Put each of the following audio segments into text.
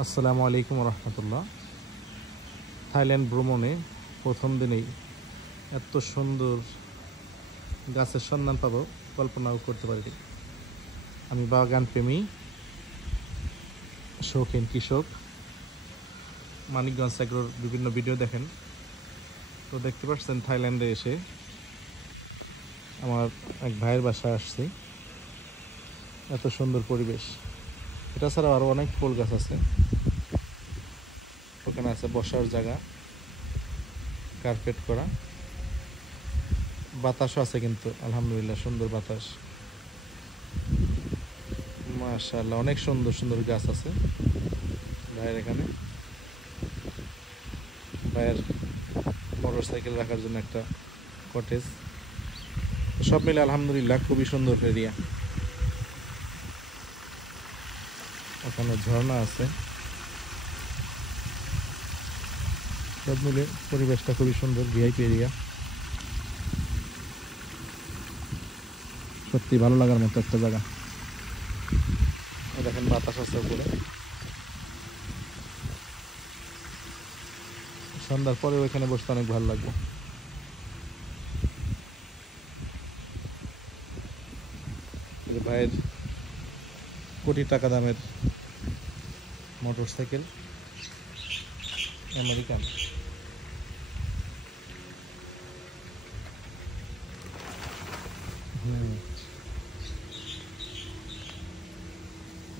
আসসালামু আলাইকুম রহমতুল্লাহ। থাইল্যান্ড ভ্রমণে প্রথম দিনেই এত সুন্দর গাছের সন্ধান পাবো কল্পনাও করতে পারিনি। আমি বাগান প্রেমী, শৌখিন কৃষক। মানিকগঞ্জ এগ্রোর বিভিন্ন ভিডিও দেখেন, তো দেখতে পাচ্ছেন থাইল্যান্ডে এসে আমার এক ভাইয়ের বাসায় আসছি। এত সুন্দর পরিবেশ। এটা ছাড়াও আরও অনেক ফুল গাছ আছে। ওখানে আছে বসার জায়গা, কার্পেট করা, বাতাসও আছে, কিন্তু আলহামদুলিল্লাহ সুন্দর বাতাস। মাশাআল্লাহ, অনেক সুন্দর সুন্দর গাছ আছে ভাইয়ের এখানে। ভাইয়ের মোটর সাইকেল রাখার জন্য একটা কটেজ। সব মিলে আলহামদুলিল্লাহ খুবই সুন্দর এরিয়া। ওখানে ঝর্ণা আছে। সব মিলে পরিবেশটা খুবই সুন্দর, ভিআইপি এরিয়া। সত্যি ভালো লাগার মতো একটা জায়গা। দেখেন বাতাস আছে উপরে। সন্ধ্যার পরে ওইখানে বসতে অনেক ভালো লাগবে। ভাইয়ের কোটি টাকা দামের মোটর সাইকেল, আমেরিকান।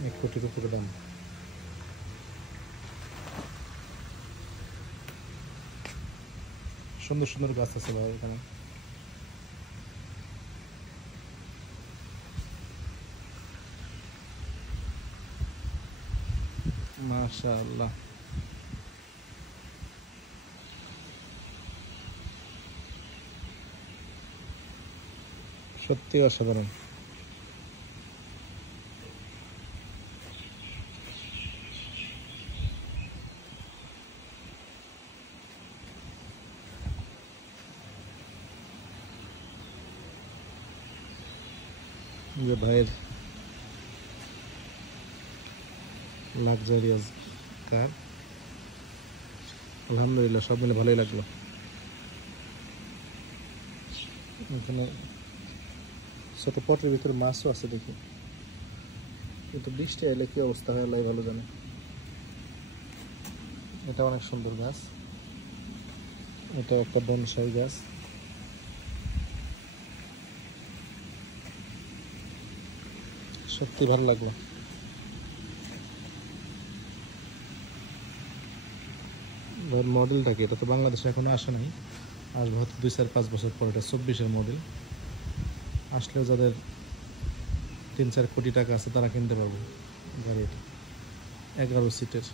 এক কোটির উপরে দাম। সুন্দর সুন্দর গাছ আছে ভাই এখানে। মাশাআল্লাহ, সত্যি অসাধারণ। যে ভাইয়ের লাক্সারিয়াস কার, আলহামদুলিল্লাহ সব মিলে ভালোই লাগলো। এখানে ছোট পটের ভিতরে মাছও আছে দেখি, কিন্তু বৃষ্টি এলে কি অবস্থা হয় আল্লাহ ভালো জানে। এটা অনেক সুন্দর গাছ। এটা একটা বনসাই গাছ। সত্যি ভালো লাগলো। মডেলটা কি? এটা তো বাংলাদেশে এখনো আসে নাই, আসবে হয়তো 2-4-5 বছর পর। এটা 24-এর মডেল। আসলেও যাদের 3-4 কোটি টাকা আছে তারা কিনতে পারবে গাড়িটা। 11 সিটের।